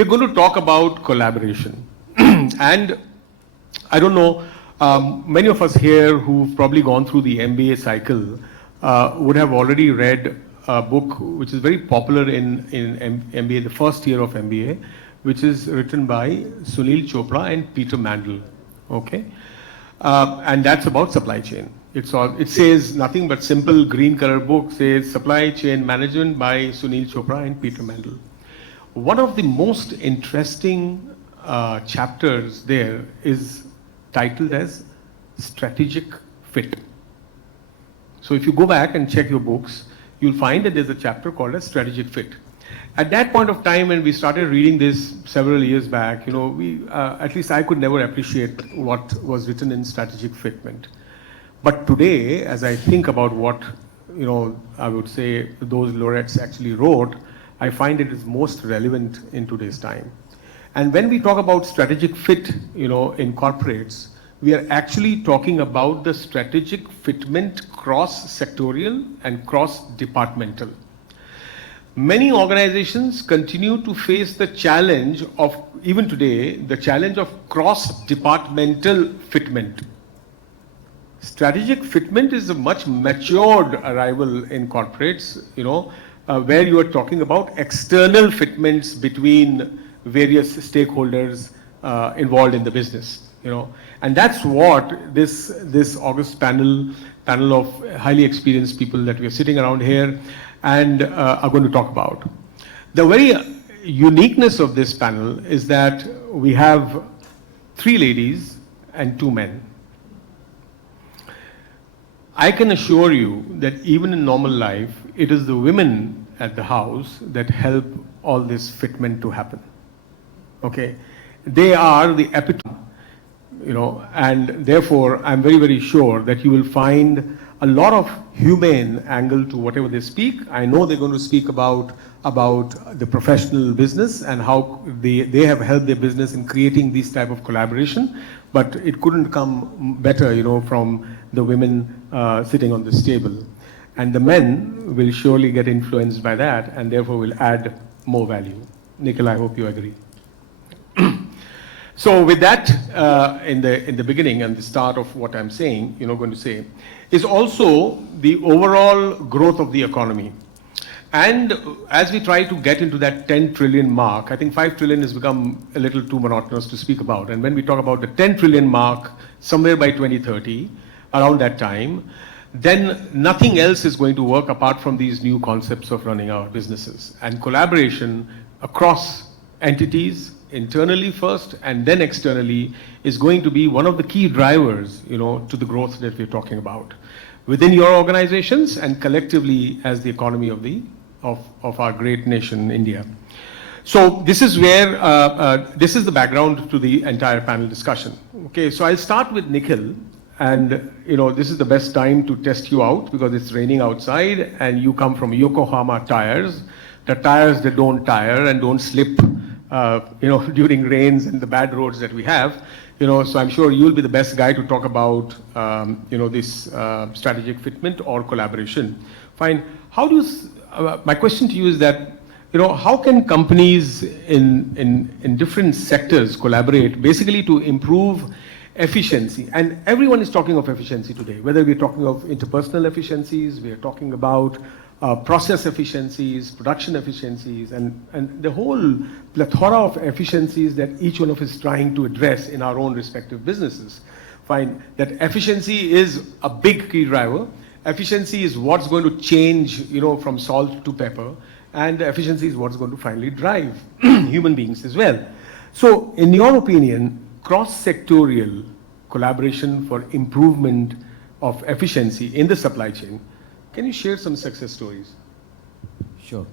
We're going to talk about collaboration. And I don't know, many of us here who've probably gone through the MBA cycle would have already read a book which is very popular in MBA, the first year of MBA, which is written by Sunil Chopra and Peter Mandel. Okay? And that's about supply chain. It says nothing but simple green color book says Supply Chain Management by Sunil Chopra and Peter Mandel. One of the most interesting chapters there is titled as Strategic Fit. So if you go back and check your books, you'll find that there's a chapter called as Strategic Fit. At that point of time, when we started reading this several years back, you know, we, at least I could never appreciate what was written in strategic fitment. But today, as I think about what, you know, I would say those laureates actually wrote, I find it is most relevant in today's time. And when we talk about strategic fit, you know, in corporates, we are actually talking about the strategic fitment cross-sectorial and cross-departmental. Many organizations continue to face the challenge of, even today, the challenge of cross-departmental fitment. Strategic fitment is a much matured arrival in corporates, you know, where you are talking about external fitments between various stakeholders involved in the business, you know. And that's what this August panel of highly experienced people that we are sitting around here and are going to talk about. The very uniqueness of this panel is that we have 3 ladies and 2 men. I can assure you that even in normal life, it is the women at the house that help all this fitment to happen. Okay? They are the epitome, you know, and therefore I'm very, very sure that you will find a lot of humane angle to whatever they speak. I know they're going to speak about the professional business and how they have helped their business in creating this type of collaboration, but it couldn't come better, you know, from the women sitting on this table. And the men will surely get influenced by that and therefore will add more value. Nikhil, I hope you agree. So with that in the beginning and the start of what I'm saying, you know, going to say, is also the overall growth of the economy. And as we try to get into that 10 trillion mark, I think 5 trillion has become a little too monotonous to speak about. And when we talk about the 10 trillion mark, somewhere by 2030, around that time, then nothing else is going to work apart from these new concepts of running our businesses. And collaboration across entities, internally first and then externally, is going to be one of the key drivers, you know, to the growth that we're talking about within your organizations and collectively as the economy of our great nation, India. So this is where, this is the background to the entire panel discussion. Okay, so I'll start with Nikhil. And, you know, this is the best time to test you out because it's raining outside and you come from Yokohama tires, the tires that don't tire and don't slip, you know, during rains and the bad roads that we have, you know, so I'm sure you'll be the best guy to talk about, you know, this strategic fitment or collaboration. Fine. How do you, my question to you is that, you know, how can companies in different sectors collaborate basically to improve efficiency? And everyone is talking of efficiency today, whether we're talking of interpersonal efficiencies, we're talking about process efficiencies, production efficiencies, and the whole plethora of efficiencies that each one of us is trying to address in our own respective businesses. Find that efficiency is a big key driver. Efficiency is what's going to change, you know, from salt to pepper, and efficiency is what's going to finally drive human beings as well. So, in your opinion, cross-sectorial collaboration for improvement of efficiency in the supply chain, can you share some success stories? Sure.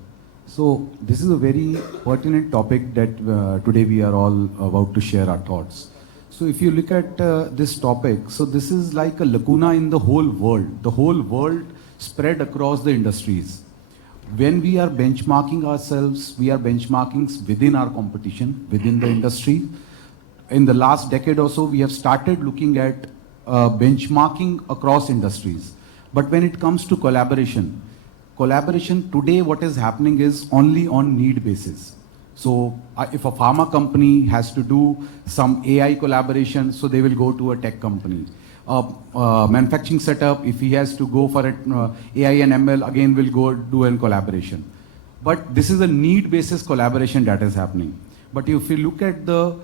So this is a very pertinent topic that today we are all about to share our thoughts. So if you look at this topic, so this is like a lacuna in the whole world spread across the industries. When we are benchmarking ourselves, we are benchmarking within our competition, within the industry. In the last decade or so, we have started looking at benchmarking across industries. But when it comes to collaboration today what is happening is only on need basis. So if a pharma company has to do some AI collaboration, so they will go to a tech company. Manufacturing setup, if he has to go for it, AI and ML, again will go do in collaboration. But this is a need basis collaboration that is happening. But if you look at the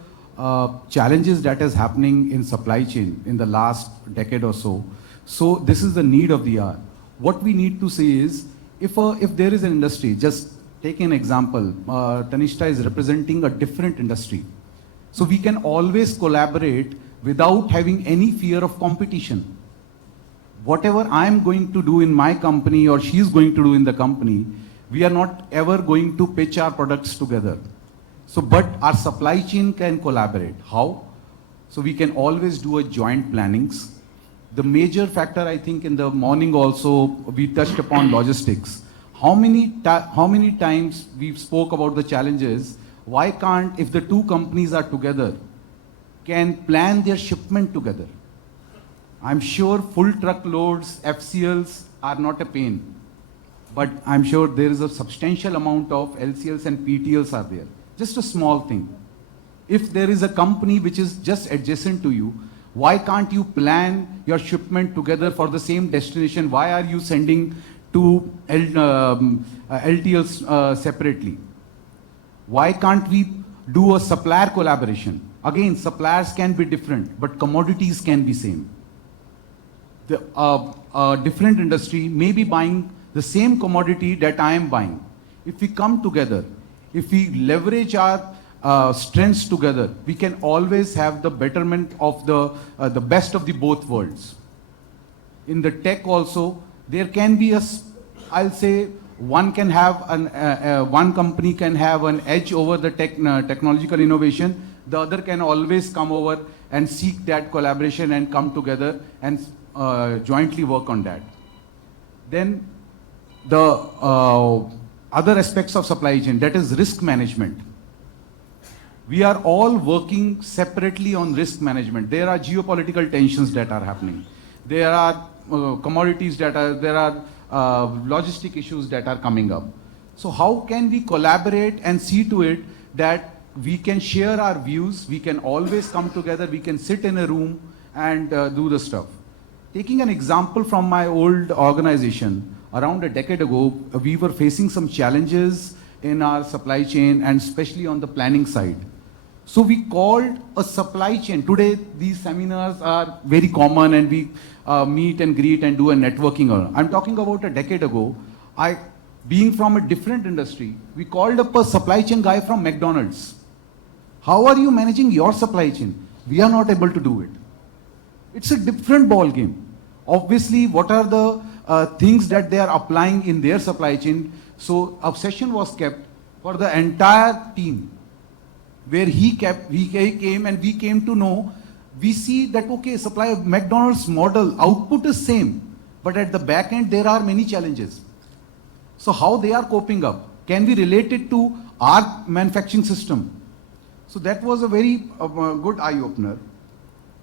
challenges that is happening in supply chain in the last decade or so, so this is the need of the hour. What we need to say is, if there is an industry, just take an example, Tannistha is representing a different industry. So we can always collaborate without having any fear of competition. Whatever I am going to do in my company or she is going to do in the company, we are not ever going to pitch our products together. So, but our supply chain can collaborate. How? So we can always do a joint plannings. The major factor, I think, in the morning also, we touched upon logistics. How many times we spoke about the challenges? Why can't, if the two companies are together, can plan their shipment together? I'm sure full truckloads, FCLs are not a pain, but I'm sure there is a substantial amount of LCLs and PTLs are there. Just a small thing. If there is a company which is just adjacent to you, why can't you plan your shipment together for the same destination? Why are you sending to LTLs separately? Why can't we do a supplier collaboration? Again, suppliers can be different, but commodities can be same. A different industry may be buying the same commodity that I am buying. If we come together, if we leverage our strengths together, we can always have the betterment of the best of the both worlds. In the tech also, there can be I'll say one company can have an edge over the technological innovation. The other can always come over and seek that collaboration and come together and jointly work on that. Then the other aspects of supply chain, that is risk management. We are all working separately on risk management. There are geopolitical tensions that are happening. There are commodities that are, there are logistic issues that are coming up. So how can we collaborate and see to it that we can share our views, we can always come together, we can sit in a room and do the stuff. Taking an example from my old organization, around a decade ago, we were facing some challenges in our supply chain and especially on the planning side. So we called a supply chain. Today, these seminars are very common and we meet and greet and do a networking. I'm talking about a decade ago. Being from a different industry, we called up a supply chain guy from McDonald's. How are you managing your supply chain? We are not able to do it. It's a different ball game. Obviously, what are the things that they are applying in their supply chain? So a session was kept for the entire team, where he came and we came to know, we see that, okay, supply of McDonald's model, output is same, but at the back end, there are many challenges. So how they are coping up? Can we relate it to our manufacturing system? So that was a very good eye-opener.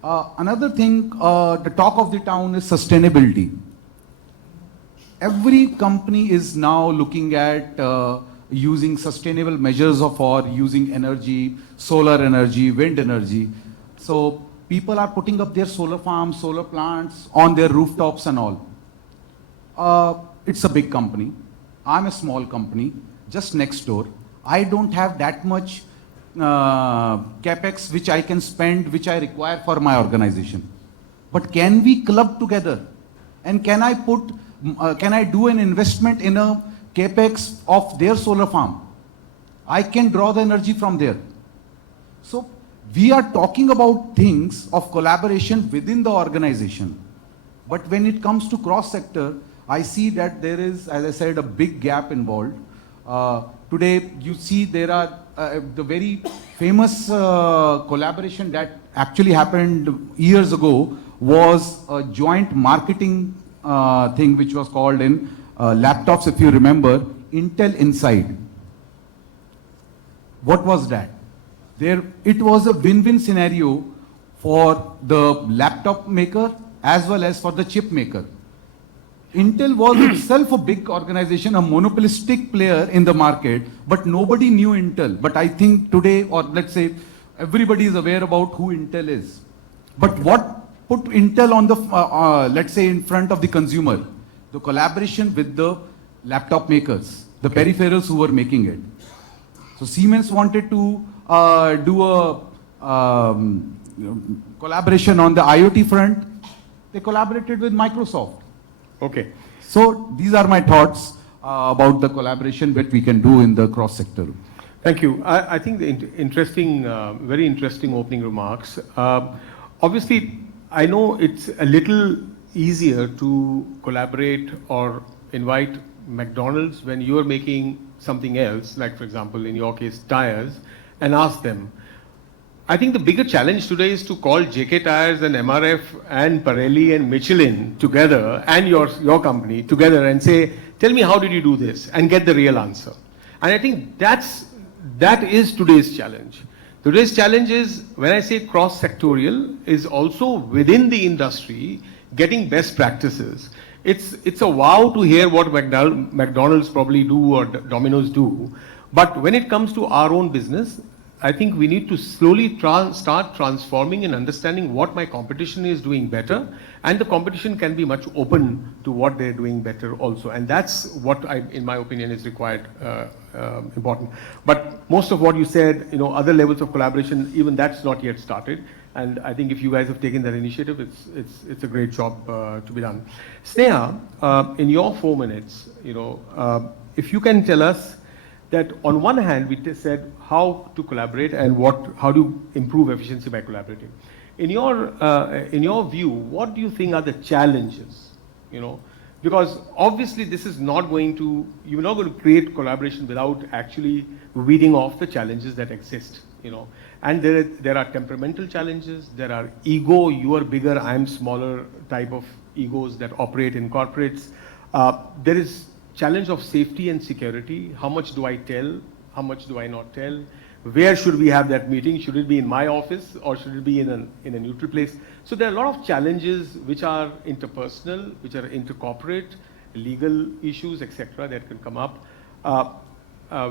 Another thing, the talk of the town is sustainability. Every company is now looking at using sustainable measures for using energy, solar energy, wind energy. So people are putting up their solar farms, solar plants on their rooftops and all. It's a big company. I'm a small company, just next door. I don't have that much capex which I can spend, which I require for my organization. But can we club together? And can I do an investment in a capex of their solar farm? I can draw the energy from there. So we are talking about things of collaboration within the organization. But when it comes to cross-sector, I see that there is, as I said, a big gap involved. Today, you see there are the very famous collaboration that actually happened years ago was a joint marketing thing which was called in laptops, if you remember, Intel Inside. What was that? It was a win-win scenario for the laptop maker as well as for the chip maker. Intel was itself a big organization, a monopolistic player in the market, but nobody knew Intel. But I think today, or let's say, everybody is aware about who Intel is. But what put Intel on the, let's say, in front of the consumer? The collaboration with the laptop makers, the peripherals who were making it. So Siemens wanted to do a collaboration on the IoT front. They collaborated with Microsoft. Okay. So these are my thoughts about the collaboration that we can do in the cross-sector. Thank you. I think the interesting, very interesting opening remarks. Obviously, I know it's a little easier to collaborate or invite McDonald's when you're making something else, like for example, in your case, tires, and ask them. I think the bigger challenge today is to call JK Tires and MRF and Pirelli and Michelin together and your company together and say, tell me how did you do this, and get the real answer. And I think that is today's challenge. Today's challenge is, when I say cross-sectorial, is also within the industry getting best practices. It's a wow to hear what McDonald's probably do or Domino's do, but when it comes to our own business, I think we need to slowly start transforming and understanding what my competition is doing better, and the competition can be much open to what they're doing better also. And that's what, in my opinion, is required, important. But most of what you said, other levels of collaboration, even that's not yet started. And I think if you guys have taken that initiative, it's a great job to be done. Sneha, in your 4 minutes, if you can tell us that on one hand, we said how to collaborate and how to improve efficiency by collaborating. In your view, what do you think are the challenges? Because obviously this is not going to, you're not going to create collaboration without actually weeding off the challenges that exist. And there are temperamental challenges, there are ego, you are bigger, I am smaller type of egos that operate in corporates. There is challenge of safety and security. How much do I tell? How much do I not tell? Where should we have that meeting? Should it be in my office or should it be in a neutral place? So there are a lot of challenges which are interpersonal, which are intercorporate, legal issues, etc. that can come up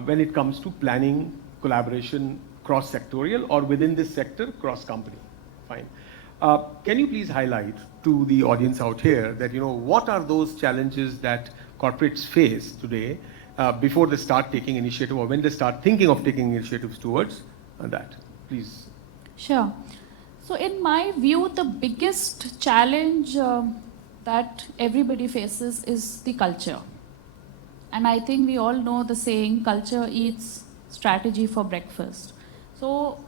when it comes to planning, collaboration, cross-sectorial, or within this sector, cross-company. Fine. Can you please highlight to the audience out here that, what are those challenges that corporates face today before they start taking initiative, or when they start thinking of taking initiatives towards that? Please. Sure. So in my view, the biggest challenge that everybody faces is the culture. And I think we all know the saying, culture eats strategy for breakfast. So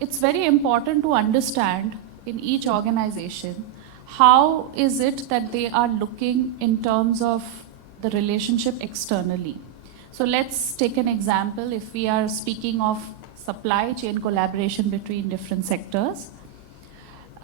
it's very important to understand in each organization, how is it that they are looking in terms of the relationship externally? So let's take an example. If we are speaking of supply chain collaboration between different sectors,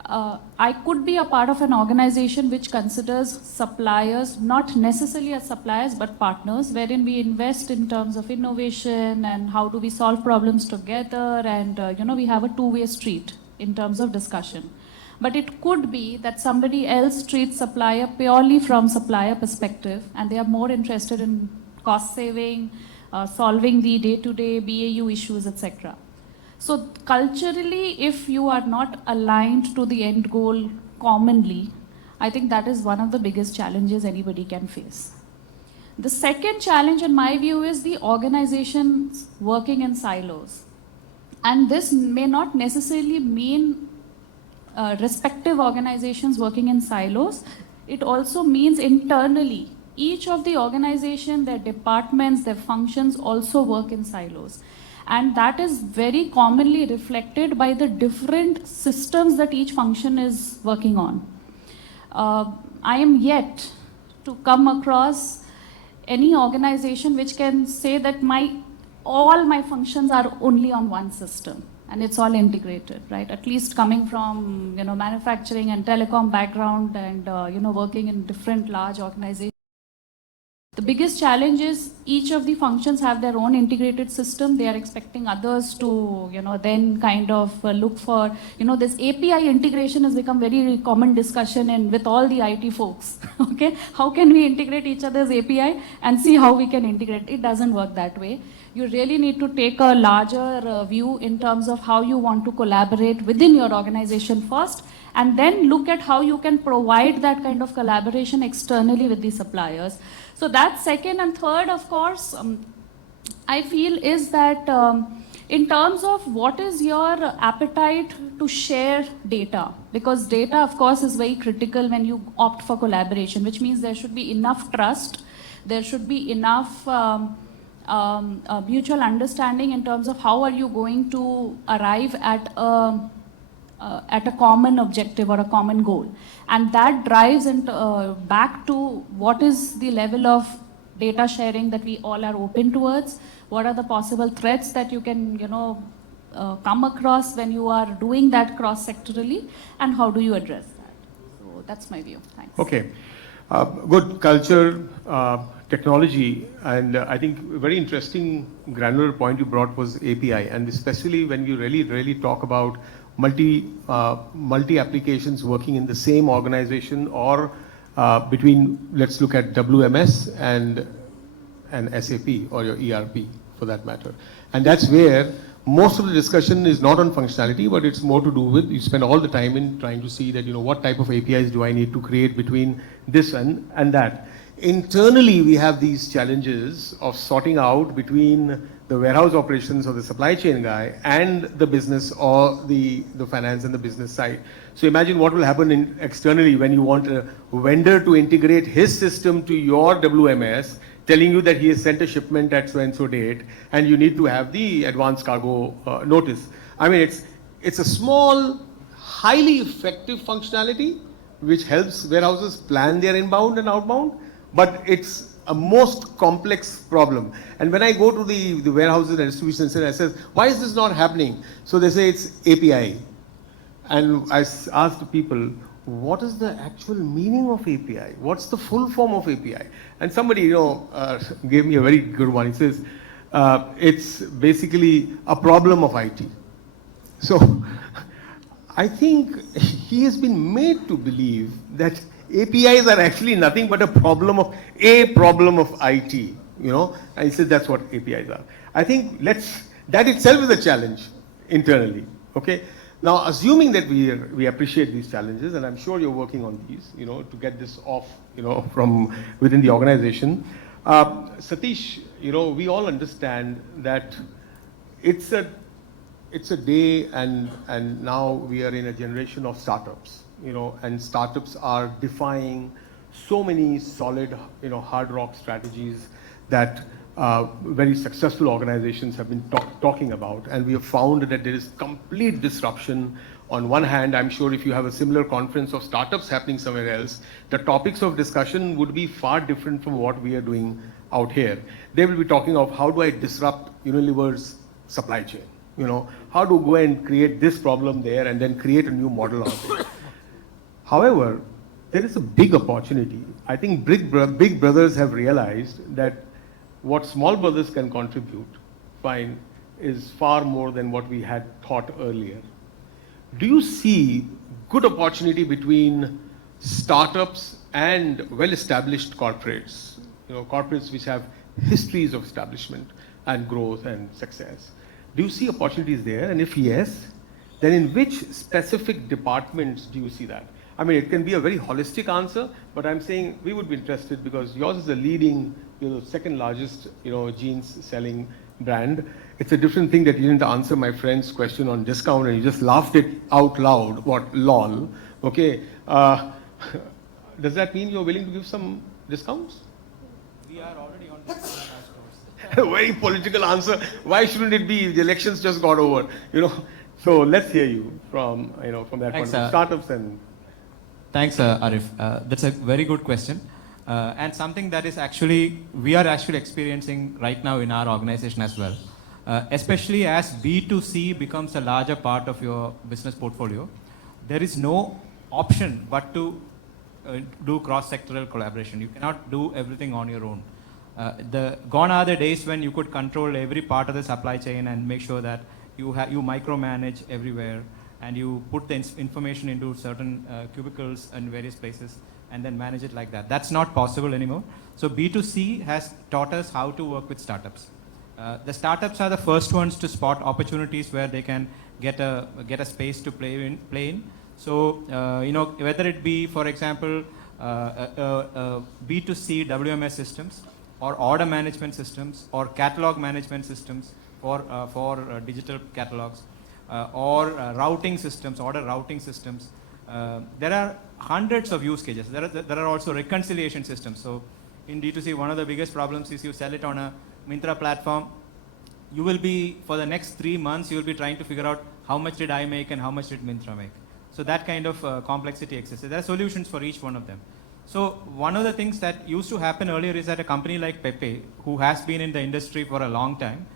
I could be a part of an organization which considers suppliers not necessarily as suppliers but partners, wherein we invest in terms of innovation and how do we solve problems together, and we have a two-way street in terms of discussion. But it could be that somebody else treats supplier purely from supplier perspective, and they are more interested in cost saving, solving the day-to-day BAU issues, etc. So culturally, if you are not aligned to the end goal commonly, I think that is one of the biggest challenges anybody can face. The second challenge in my view is the organizations working in silos. And this may not necessarily mean respective organizations working in silos. It also means internally, each of the organization, their departments, their functions also work in silos. And that is very commonly reflected by the different systems that each function is working on. I am yet to come across any organization which can say that all my functions are only on one system and it's all integrated, right? At least coming from manufacturing and telecom background and working in different large organizations. The biggest challenge is each of the functions have their own integrated system. They are expecting others to, then kind of look for, this API integration has become very common discussion and with all the IT folks. Okay, how can we integrate each other's API and see how we can integrate? It doesn't work that way. You really need to take a larger view in terms of how you want to collaborate within your organization first, and then look at how you can provide that kind of collaboration externally with the suppliers. So that's second. And third, of course, I feel is that in terms of what is your appetite to share data, because data, of course, is very critical when you opt for collaboration, which means there should be enough trust, there should be enough mutual understanding in terms of how are you going to arrive at a common objective or a common goal. And that drives into, back to what is the level of data sharing that we all are open towards, what are the possible threats that you can, come across when you are doing that cross-sectorally, and how do you address that? So that's my view. Thanks. Okay. Good culture, technology, and I think a very interesting granular point you brought was API, and especially when you really talk about multi applications working in the same organization, or between, let's look at WMS and SAP or your ERP for that matter. And that's where most of the discussion is not on functionality, but it's more to do with, you spend all the time in trying to see that, what type of APIs do I need to create between this and that. Internally, we have these challenges of sorting out between the warehouse operations or the supply chain guy and the business or the finance and the business side. So imagine what will happen externally when you want a vendor to integrate his system to your WMS, telling you that he has sent a shipment at so-and-so date, and you need to have the advance cargo notice. I mean, it's a small, highly effective functionality which helps warehouses plan their inbound and outbound, but it's a most complex problem. And when I go to the warehouses and distribution center, I say, why is this not happening? So they say it's API. And I asked people, what is the actual meaning of API? What's the full form of API? And somebody, gave me a very good one. He says, it's basically a problem of IT. So I think he has been made to believe that APIs are actually nothing but a problem of IT, and he said that's what APIs are. I think that itself is a challenge internally, okay? Now, assuming that we appreciate these challenges, and I'm sure you're working on these, to get this off, from within the organization. Satish, we all understand that it's a day, and now we are in a generation of startups, and startups are defying so many solid, hard rock strategies that very successful organizations have been talking about. And we have found that there is complete disruption. On one hand, I'm sure if you have a similar conference of startups happening somewhere else, the topics of discussion would be far different from what we are doing out here. They will be talking of how do I disrupt Unilever's supply chain? How to go and create this problem there and then create a new model out of it. However, there is a big opportunity. I think big brothers have realized that what small brothers can contribute, fine, is far more than what we had thought earlier. Do you see good opportunity between startups and well-established corporates, corporates which have histories of establishment and growth and success? Do you see opportunities there? And if yes, then in which specific departments do you see that? I mean, it can be a very holistic answer, but I'm saying we would be interested because yours is the leading, the second largest, jeans selling brand. It's a different thing that you didn't answer my friend's question on discount and you just laughed it out loud. What, lol? Okay. Does that mean you're willing to give some discounts? We are already on discount in our stores. Very political answer. Why shouldn't it be? The elections just got over, So let's hear you from, from that point of startups and. Thanks, Arif. That's a very good question. And something that is we are actually experiencing right now in our organization as well. Especially as B2C becomes a larger part of your business portfolio, there is no option but to do cross-sectoral collaboration. You cannot do everything on your own. Gone are the days when you could control every part of the supply chain and make sure that you micromanage everywhere and you put the information into certain cubicles in various places and then manage it like that. That's not possible anymore. So B2C has taught us how to work with startups. The startups are the first ones to spot opportunities where they can get a space to play in. So whether it be, for example, B2C WMS systems or order management systems or catalog management systems for digital catalogs or routing systems, order routing systems. There are hundreds of use cases. There are also reconciliation systems. So in D2C, one of the biggest problems is you sell it on a Myntra platform. You will be, for the next 3 months, you will be trying to figure out how much did I make and how much did Myntra make. So that kind of complexity exists. There are solutions for each one of them. So one of the things that used to happen earlier is that a company like Pepe, who has been in the industry for a long time,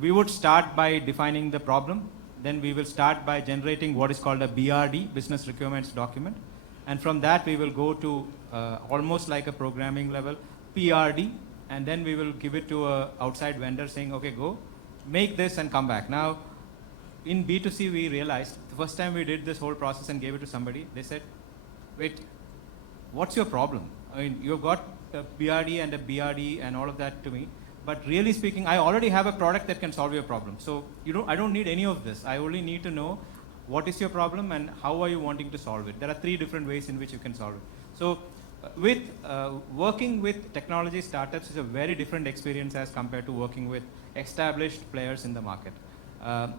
we would start by defining the problem. Then we will start by generating what is called a BRD, Business Requirements Document. And from that, we will go to almost like a programming level, PRD. And then we will give it to an outside vendor saying, okay, go make this and come back. Now, in B2C, we realized the first time we did this whole process and gave it to somebody, they said, wait, what's your problem? I mean, you've got a BRD and a BRD and all of that to me. But really speaking, I already have a product that can solve your problem. So I don't need any of this. I only need to know what is your problem and how are you wanting to solve it. There are 3 different ways in which you can solve it. So working with technology startups is a very different experience as compared to working with established players in the market.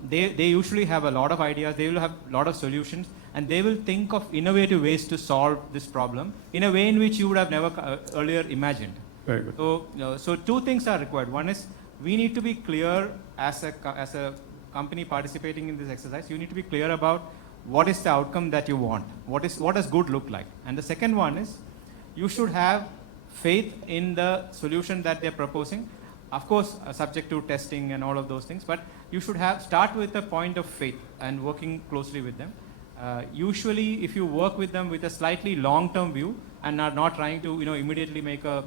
They usually have a lot of ideas, they will have a lot of solutions, and they will think of innovative ways to solve this problem in a way in which you would have never earlier imagined. Very good. So 2 things are required. One is we need to be clear as a company participating in this exercise. You need to be clear about what is the outcome that you want. What does good look like? And the second one is you should have faith in the solution that they're proposing. Of course, subject to testing and all of those things, but you should start with a point of faith and working closely with them. Usually, if you work with them with a slightly long-term view and are not trying to immediately make a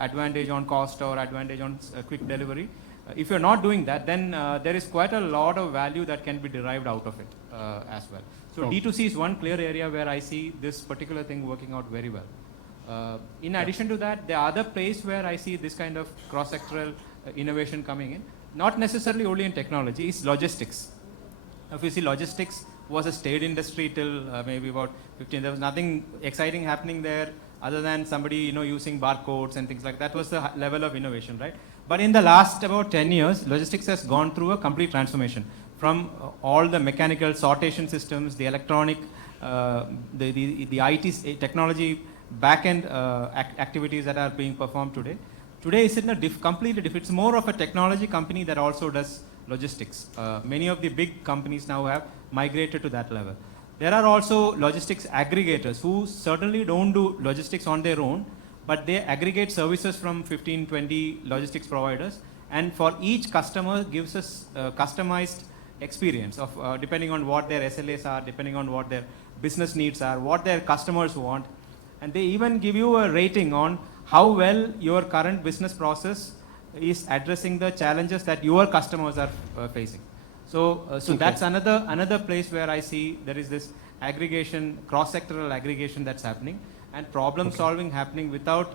advantage on cost or advantage on quick delivery, if you're not doing that, then there is quite a lot of value that can be derived out of it as well. So D2C is one clear area where I see this particular thing working out very well. In addition to that, the other place where I see this kind of cross-sectoral innovation coming in, not necessarily only in technology, is logistics. If you see, logistics was a staid industry till maybe about 15. There was nothing exciting happening there other than somebody using barcodes and things like that. Was the level of innovation, right? But in the last about 10 years, logistics has gone through a complete transformation from all the mechanical sortation systems, the electronic, the IT technology back-end activities that are being performed today. Today is in a completely different, it's more of a technology company that also does logistics. Many of the big companies now have migrated to that level. There are also logistics aggregators who certainly don't do logistics on their own, but they aggregate services from 15, 20 logistics providers, and for each customer gives us customized experience of depending on what their SLAs are, depending on what their business needs are, what their customers want. And they even give you a rating on how well your current business process is addressing the challenges that your customers are facing. So okay. That's another place where I see there is this aggregation, cross-sectoral aggregation that's happening, and problem solving happening without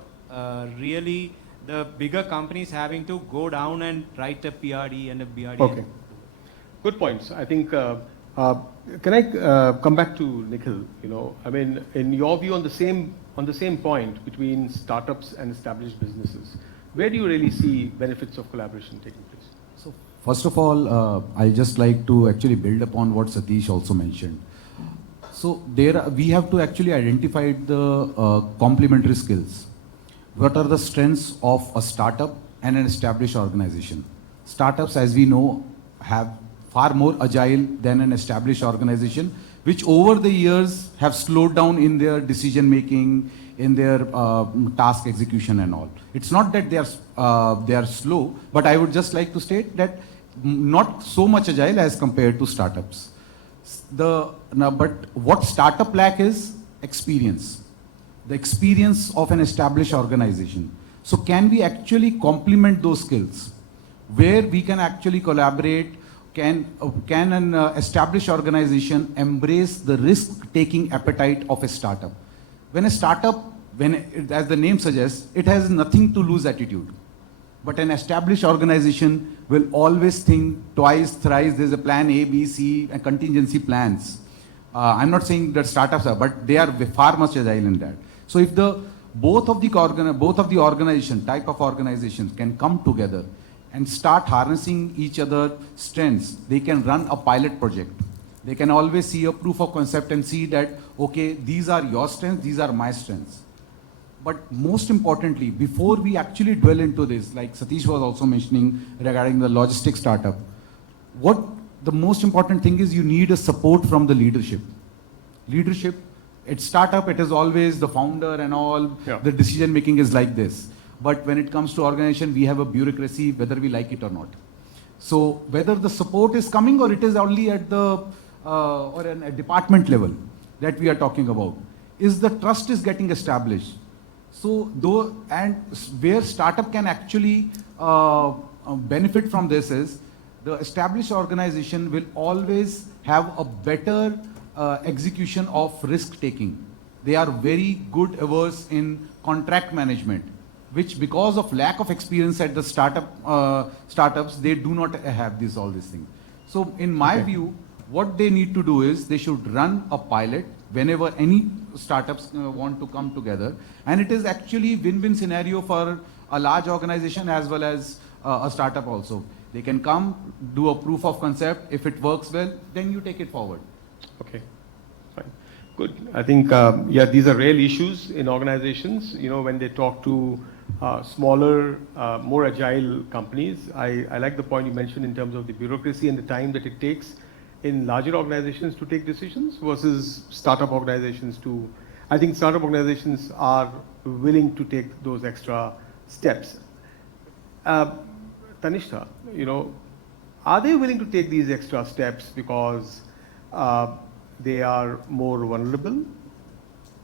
really the bigger companies having to go down and write a PRD and a BRD. Okay, good points. I think. Can I come back to Nikhil? I mean, in your view, on the same point between startups and established businesses, where do you really see benefits of collaboration taking place? So, first of all, I just like to actually build upon what Satish also mentioned. So, we have to actually identify the complementary skills. What are the strengths of a startup and an established organization? Startups, as we know, have far more agile than an established organization, which over the years have slowed down in their decision making, in their task execution and all. It's not that they are slow, but I would just like to state that not so much agile as compared to startups. But what startup lack is experience. The experience of an established organization. So can we actually complement those skills? Where we can actually collaborate, can an established organization embrace the risk-taking appetite of a startup? When a startup, as the name suggests, it has nothing to lose attitude. But an established organization will always think twice, thrice, there's a plan A, B, C, and contingency plans. I'm not saying that startups are, but they are far much agile in that. So if both of the organization, type of organizations can come together and start harnessing each other's strengths, they can run a pilot project. They can always see a proof of concept and see that, okay, these are your strengths, these are my strengths. But most importantly, before we actually dwell into this, like Satish was also mentioning regarding the logistics startup, what the most important thing is, you need a support from the leadership. Leadership, at startup, it is always the founder and all, the decision making is like this. But when it comes to organization, we have a bureaucracy, whether we like it or not. So whether the support is coming or it is only at the or a department level that we are talking about, is the trust is getting established. So where startup can actually benefit from this is, the established organization will always have a better execution of risk taking. They are very good averse in contract management, which because of lack of experience at the startups, they do not have all these things. So in my view, what they need to do is they should run a pilot whenever any startups want to come together. And it is actually win-win scenario for a large organization as well as a startup also. They can come, do a proof of concept. If it works well, then you take it forward. Okay, fine. Good. I think, these are real issues in organizations. You know, when they talk to smaller, more agile companies, I like the point you mentioned in terms of the bureaucracy and the time that it takes in larger organizations to take decisions versus startup organizations to, I think startup organizations are willing to take those extra steps. Tannistha, you know, are they willing to take these extra steps because they are more vulnerable,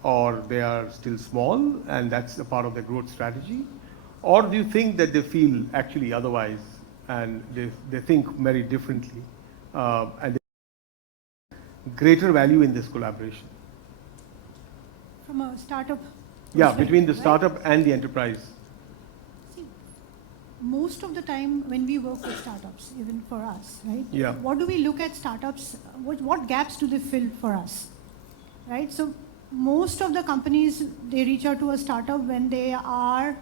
or they are still small and that's a part of their growth strategy? Or do you think that they feel actually otherwise and they think very differently and greater value in this collaboration? From a startup between the right? startup and the enterprise. See, most of the time when we work with startups, even for us, right? Yeah. What do we look at startups? What gaps do they fill for us, right? So most of the companies, they reach out to a startup when they are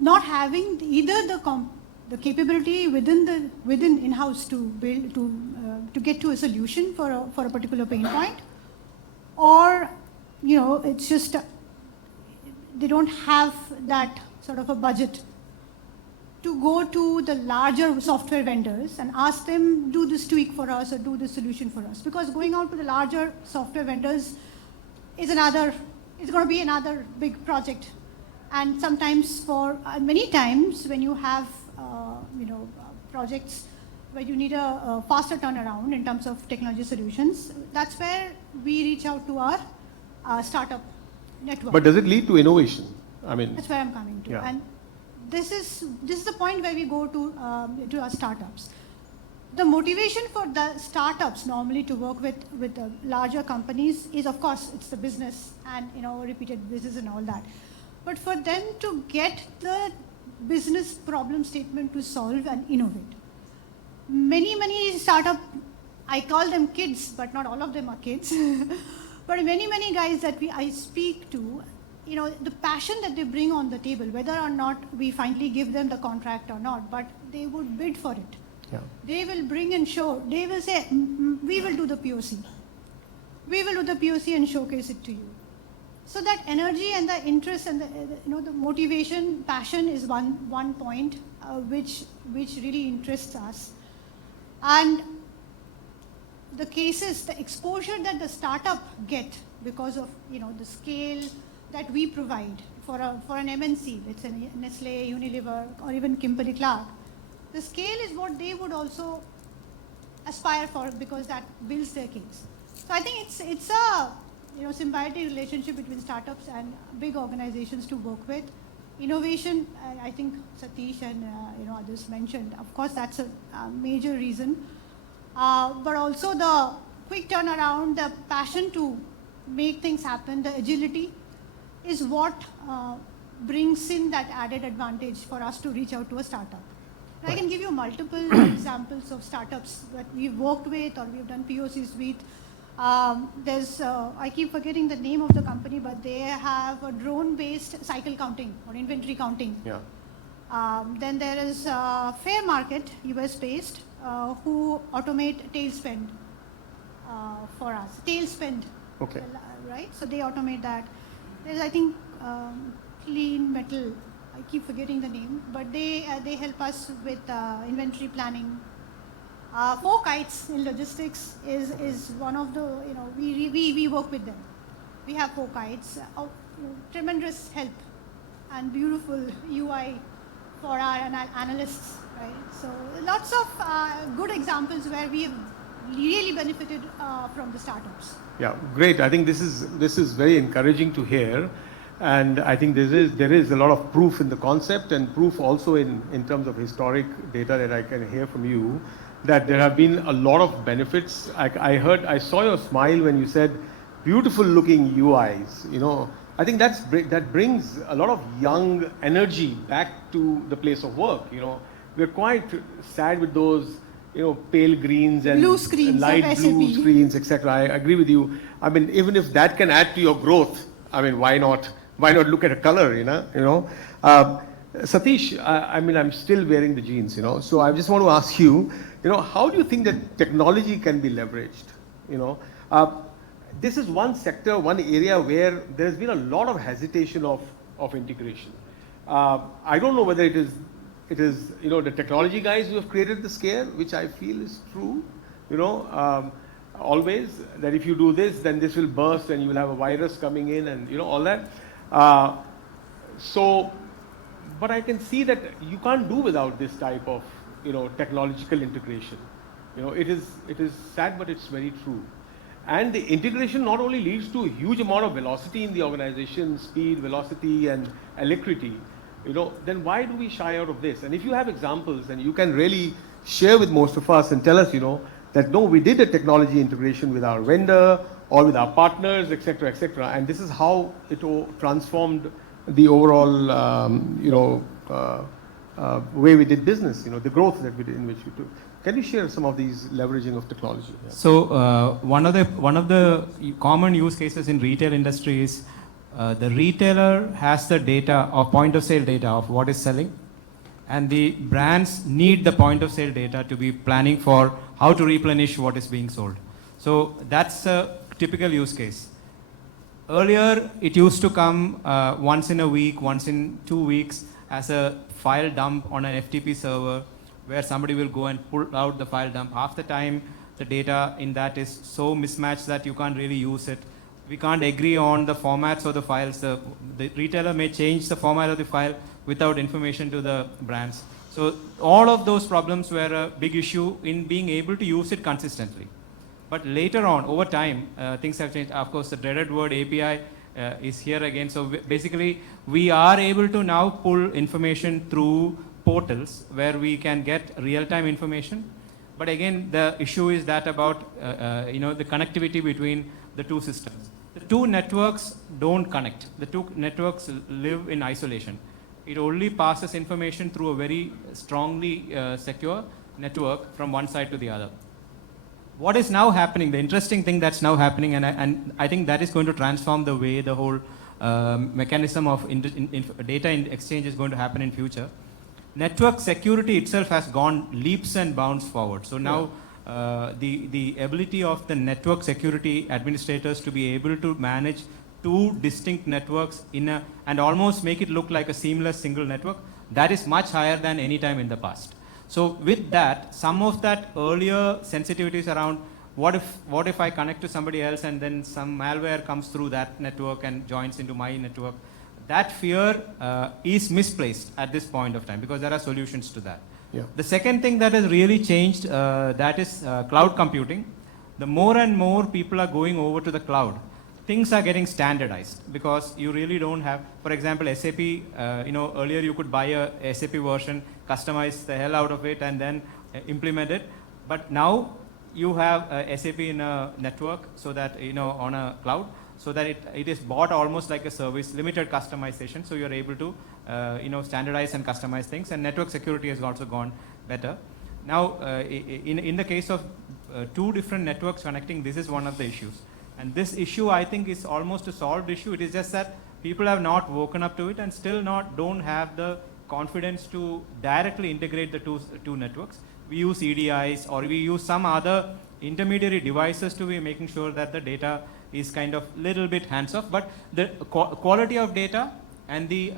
not having either the capability within in-house to build to get to a solution for a particular pain point, or you know, it's just they don't have that sort of a budget to go to the larger software vendors and ask them, do this tweak for us or do this solution for us, because going out to the larger software vendors is it's going to be another big project. And sometimes many times when you have projects where you need a faster turnaround in terms of technology solutions, that's where we reach out to our startup network. But does it lead to innovation? I mean, that's where I'm coming to. Yeah. And this is the point where we go to our startups. The motivation for the startups normally to work with the larger companies is, of course, it's the business and repeated business and all that. But for them to get the business problem statement to solve and innovate. Many startup, I call them kids, but not all of them are kids. But many guys that I speak to, the passion that they bring on the table, whether or not we finally give them the contract or not, but they would bid for it. yeah. They will bring and show. They will say, we will do the POC. We will do the POC and showcase it to you. So that energy and the interest and the motivation, passion is one point which really interests us. And the cases, the exposure that the startup get because of the scale that we provide for an MNC, let's say Nestle, Unilever, or even Kimberly-Clark, the scale is what they would also aspire for, because that builds their case. So I think symbiotic relationship between startups and big organizations to work with. Innovation, I think Satish and others mentioned. Of course, that's a major reason. But also the quick turnaround, the passion to make things happen, the agility is what brings in that added advantage for us to reach out to a startup. I can give you multiple examples of startups that we've worked with or we've done POCs with. I keep forgetting the name of the company, but they have a drone-based cycle counting or inventory counting. Yeah. Then there is Fair Market, US-based, who automate tail spend for us. Tail spend, Okay. right? So they automate that. There's, I think, Clean Metal. I keep forgetting the name, but they help us with inventory planning. Four Kites in logistics is one of the, we work with them. We have Four Kites, tremendous help and beautiful UI for our analysts, right? So lots of good examples where we have really benefited from the startups. Yeah, great. I think this is very encouraging to hear. And I think there is a lot of proof in the concept and proof also in terms of historic data that I can hear from you, that there have been a lot of benefits. I saw your smile when you said beautiful looking UIs. I think that brings a lot of young energy back to the place of work. We're quite sad with those pale greens and blue screens, light blue SAP. screens, etc. I agree with you. I mean, even if that can add to your growth, I mean, why not look at a color, Satish, I'm still wearing the jeans, so I just want to ask you, how do you think that technology can be leveraged? This is one sector, one area where there's been a lot of hesitation of integration. I don't know whether it is the technology guys who have created the scare, which I feel is true, always, that if you do this, then this will burst and you will have a virus coming in and all that. But I can see that you can't do without this type of technological integration. It is sad, but it's very true. And the integration not only leads to a huge amount of velocity in the organization, speed, velocity, and alacrity. Then why do we shy out of this? And if you have examples, and you can really share with most of us and tell us, that no, we did a technology integration with our vendor or with our partners, etc., and this is how it transformed the overall, way we did business, the growth that we did, in which we took. Can you share some of these leveraging of technology? Yeah. So one of the common use cases in retail industry is the retailer has the data or point of sale data of what is selling, and the brands need the point of sale data to be planning for how to replenish what is being sold. So that's a typical use case. Earlier, it used to come once in a week, once in 2 weeks as a file dump on an FTP server where somebody will go and pull out the file dump. Half the time, the data in that is so mismatched that you can't really use it. We can't agree on the formats of the files. The retailer may change the format of the file without information to the brands. So all of those problems were a big issue in being able to use it consistently. But later on, over time, things have changed. Of course, the dreaded word API is here again. So basically, we are able to now pull information through portals where we can get real-time information. But again, the issue is that about the connectivity between the two systems. The two networks don't connect. The two networks live in isolation. It only passes information through a very strongly secure network from one side to the other. What is now happening, the interesting thing that's now happening, and I think that is going to transform the way the whole mechanism of data exchange is going to happen in future. Network security itself has gone leaps and bounds forward. So now the ability of the network security administrators to be able to manage two distinct networks and almost make it look like a seamless single network, that is much higher than any time in the past. So with that, some of that earlier sensitivities around what if I connect to somebody else and then some malware comes through that network and joins into my network, that fear is misplaced at this point of time because there are solutions to that. Yeah. The second thing that has really changed, that is cloud computing. The more and more people are going over to the cloud, things are getting standardized because you really don't have, for example, SAP, earlier you could buy a SAP version, customize the hell out of it and then implement it. But now you have SAP in a network so that, on a cloud, so that it is bought almost like a service, limited customization. So you're able to, standardize and customize things, and network security has also gone better. Now, in the case of two different networks connecting, this is one of the issues. And this issue, I think, is almost a solved issue. It is just that people have not woken up to it and still don't have the confidence to directly integrate the two networks. We use EDIs or we use some other intermediary devices to be making sure that the data is kind of little bit hands-off. But the quality of data and the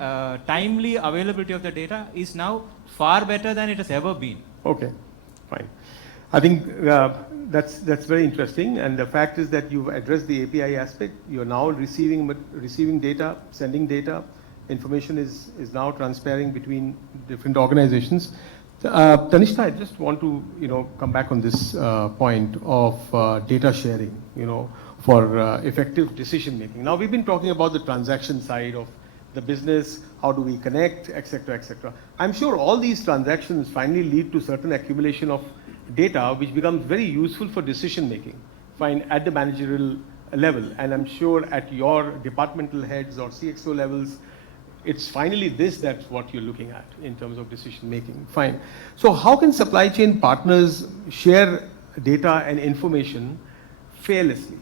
timely availability of the data is now far better than it has ever been. Okay, fine. I think that's very interesting, and the fact is that you've addressed the API aspect. You're now receiving data, sending data. Information is now transferring between different organizations. Tannistha, I just want to come back on this point of data sharing, for effective decision making. Now we've been talking about the transaction side of the business, how do we connect, etc., etc. I'm sure all these transactions finally lead to certain accumulation of data which becomes very useful for decision making, fine, at the managerial level. And I'm sure at your departmental heads or CXO levels, it's finally that's what you're looking at in terms of decision making, fine. So how can supply chain partners share data and information fearlessly?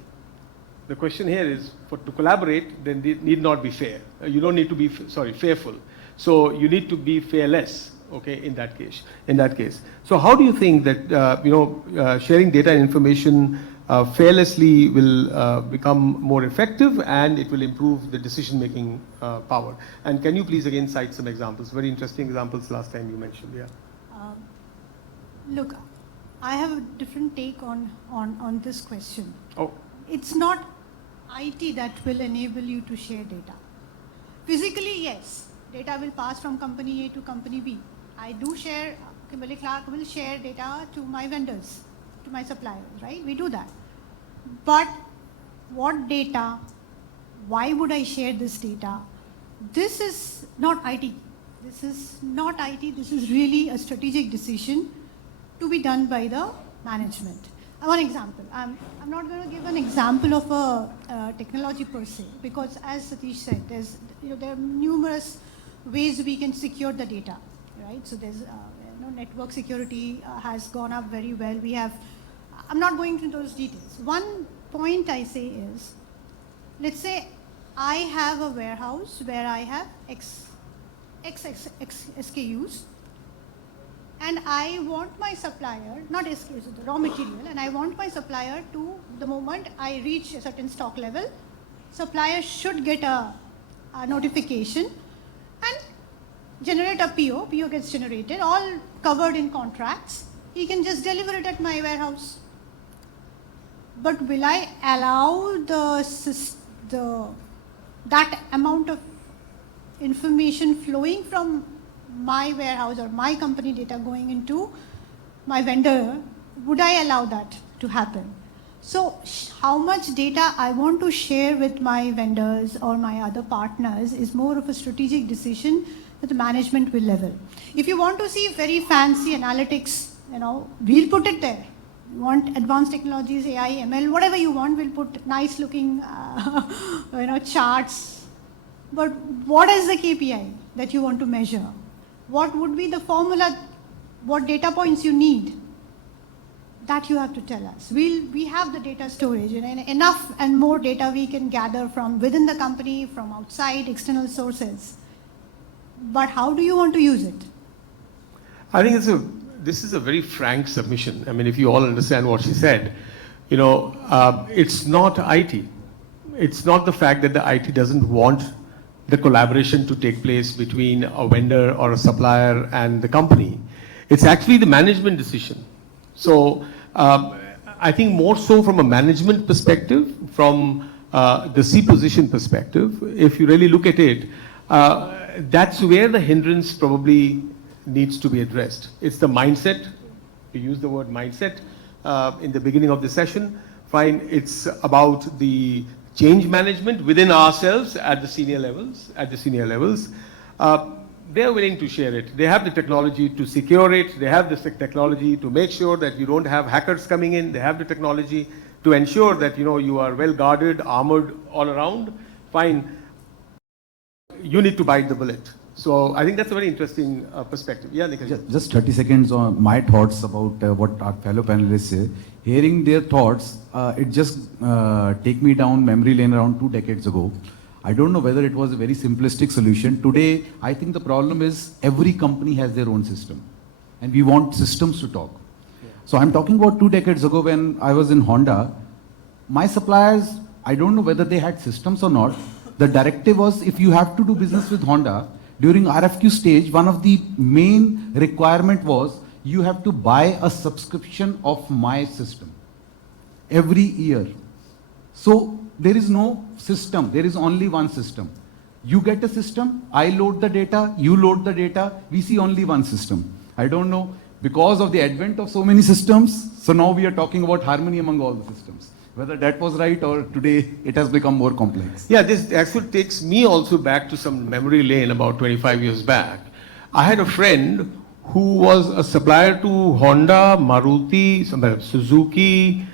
The question here is, to collaborate, then they need not be fair. You don't need to be, fearful. So you need to be fearless, okay, in that case. So how do you think that, sharing data and information fearlessly will become more effective and it will improve the decision-making power? And can you please again cite some examples, very interesting examples last time you mentioned, yeah. Look, I have a different take on this question. Oh. It's not IT that will enable you to share data. Physically, yes, data will pass from company A to company B. I do share, Kimberly-Clark will share data to my vendors, to my suppliers, right? We do that. But what data? Why would I share this data? This is not IT. This is not IT. This is really a strategic decision to be done by the management. One example. I'm not going to give an example of a technology per se, because as Satish said, there are numerous ways we can secure the data, right? So there's network security has gone up very well. I'm not going into those details. One point I say is, let's say I have a warehouse where I have X SKUs, and I want my supplier, not SKUs, the raw material, and I want my supplier to, the moment I reach a certain stock level, supplier should get a notification and generate a PO. PO gets generated, all covered in contracts. He can just deliver it at my warehouse. But will I allow that amount of information flowing from my warehouse or my company data going into my vendor? Would I allow that to happen? So how much data I want to share with my vendors or my other partners is more of a strategic decision that the management will level. If you want to see very fancy analytics, we'll put it there. You want advanced technologies, AI, ML, whatever you want, we'll put nice looking charts. But what is the KPI that you want to measure? What would be the formula? What data points you need? That you have to tell us. We have the data storage, and enough and more data we can gather from within the company, from outside, external sources. But how do you want to use it? I think this is a very frank submission. I mean, if you all understand what she said, it's not IT. It's not the fact that the IT doesn't want the collaboration to take place between a vendor or a supplier and the company. It's actually the management decision. So I think more so from a management perspective, from the C position perspective, if you really look at it, that's where the hindrance probably needs to be addressed. It's the mindset. We use the word mindset in the beginning of the session. Fine, it's about the change management within ourselves at the senior levels, they're willing to share it. They have the technology to secure it. They have the technology to make sure that you don't have hackers coming in. They have the technology to ensure that you are well guarded, armored all around. Fine. You need to bite the bullet. So I think that's a very interesting perspective. Yeah, Nikhil. Just 30 seconds on my thoughts about what our fellow panelists say. Hearing their thoughts, it just take me down memory lane around 2 decades ago. I don't know whether it was a very simplistic solution. Today, I think the problem is every company has their own system. And we want systems to talk. Yeah. So I'm talking about 2 decades ago when I was in Honda. My suppliers, I don't know whether they had systems or not. The directive was if you have to do business with Honda, during RFQ stage, one of the main requirement was you have to buy a subscription of my system every year. So there is no system, there is only one system. You get a system, I load the data, you load the data, we see only one system. I don't know, because of the advent of so many systems, so now we are talking about harmony among all the systems. Whether that was right or today it has become more complex. Yeah, this actually takes me also back to some memory lane about 25 years back. I had a friend who was a supplier to Honda, Maruti, Suzuki,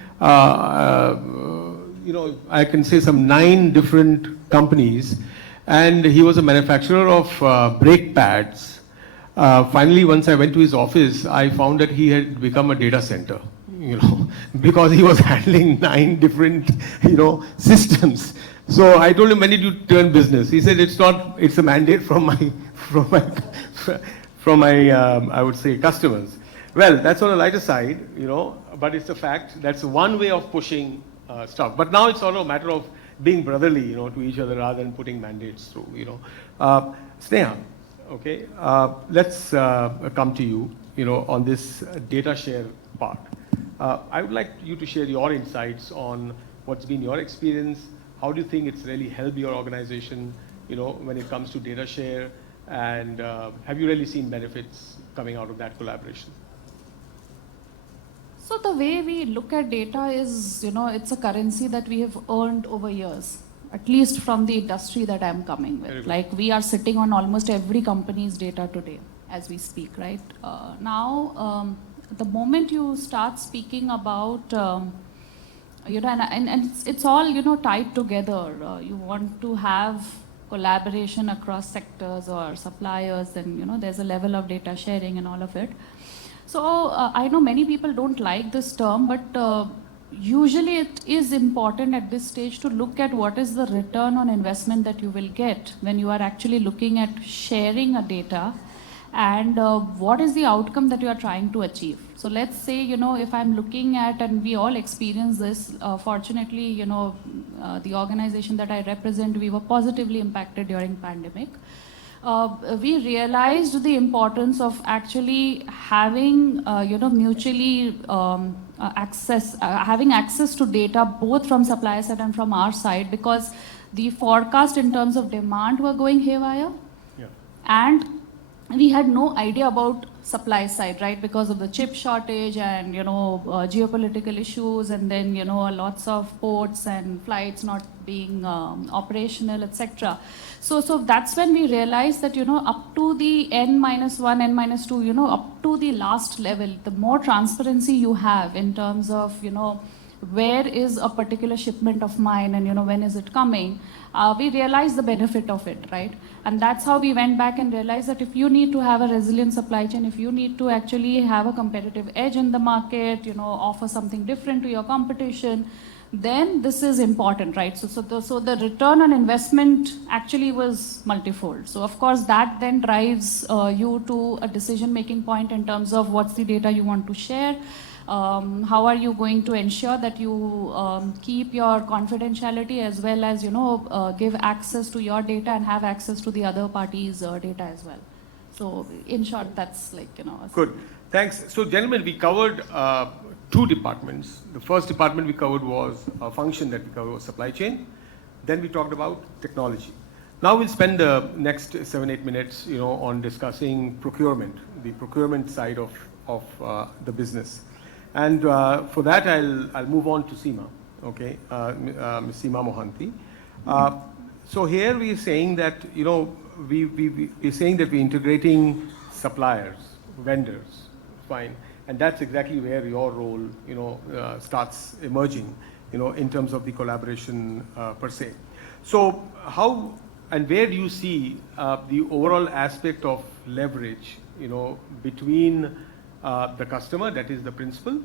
I can say some 9 different companies, and he was a manufacturer of brake pads. Finally, once I went to his office, I found that he had become a data center, because he was handling 9 different, systems. So I told him, when did you turn business? He said, it's a mandate from my, I would say, customers. Well, that's on a lighter side, but it's a fact. That's one way of pushing stuff. But now it's all a matter of being brotherly, to each other rather than putting mandates through, Sneha, okay, let's come to you, on this data share part. I would like you to share your insights on what's been your experience. How do you think it's really helped your organization, when it comes to data share? And have you really seen benefits coming out of that collaboration? So the way we look at data is, it's a currency that we have earned over years, at least from the industry that I'm coming with. Like we are sitting on almost every company's data today as we speak, right? Now, the moment you start speaking about, and it's all, tied together. You want to have collaboration across sectors or suppliers, then, there's a level of data sharing and all of it. So I know many people don't like this term, but usually it is important at this stage to look at what is the return on investment that you will get when you are actually looking at sharing a data, and what is the outcome that you are trying to achieve. So let's say, if I'm looking at, and we all experience this, fortunately, the organization that I represent, we were positively impacted during pandemic. We realized the importance of actually having, mutually having access to data both from supplier side and from our side, because the forecast in terms of demand were going haywire. Yeah. And we had no idea about supply side, right? Because of the chip shortage and, geopolitical issues, and then, lots of ports and flights not being operational, etc. So that's when we realized that, up to the N-1, N-2, up to the last level, the more transparency you have in terms of, where is a particular shipment of mine and, when is it coming, we realized the benefit of it, right? And that's how we went back and realized that if you need to have a resilient supply chain, if you need to actually have a competitive edge in the market, offer something different to your competition, then this is important, right? So the return on investment actually was multifold. So of course that then drives you to a decision-making point in terms of what's the data you want to share. How are you going to ensure that you keep your confidentiality as well as, give access to your data and have access to the other party's data as well. So in short, that's like, Good, thanks. So gentlemen, we covered 2 departments. The first department we covered was a function that we covered was supply chain. Then we talked about technology. Now we'll spend the next 7-8 minutes, on discussing procurement, the procurement side of the business. And for that, I'll move on to Seema. okay, Ms. Seema Mohanty. So here we are saying that, we're saying that we're integrating suppliers, vendors, fine, and that's exactly where your role, starts emerging, in terms of the collaboration per se. So how and where do you see the overall aspect of leverage, between the customer, that is the principal,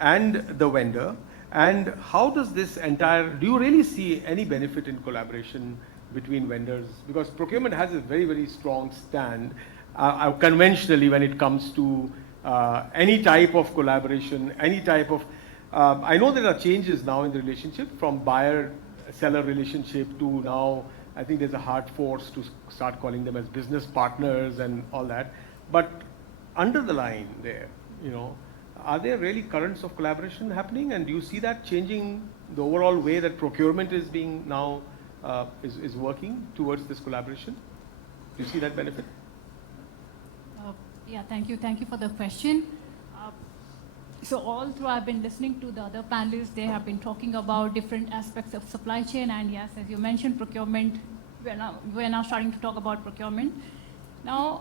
and the vendor? And how does this do you really see any benefit in collaboration between vendors? Because procurement has a very, very strong stand conventionally when it comes to any type of collaboration, any type of, I know there are changes now in the relationship from buyer-seller relationship to now, I think there's a hard force to start calling them as business partners and all that. But under the line there, are there really currents of collaboration happening, and do you see that changing the overall way that procurement is being now is working towards this collaboration? Do you see that benefit? Yeah, thank you for the question. So all through I've been listening to the other panelists, they have been talking about different aspects of supply chain, and yes, as you mentioned, procurement, we're now starting to talk about procurement. Now,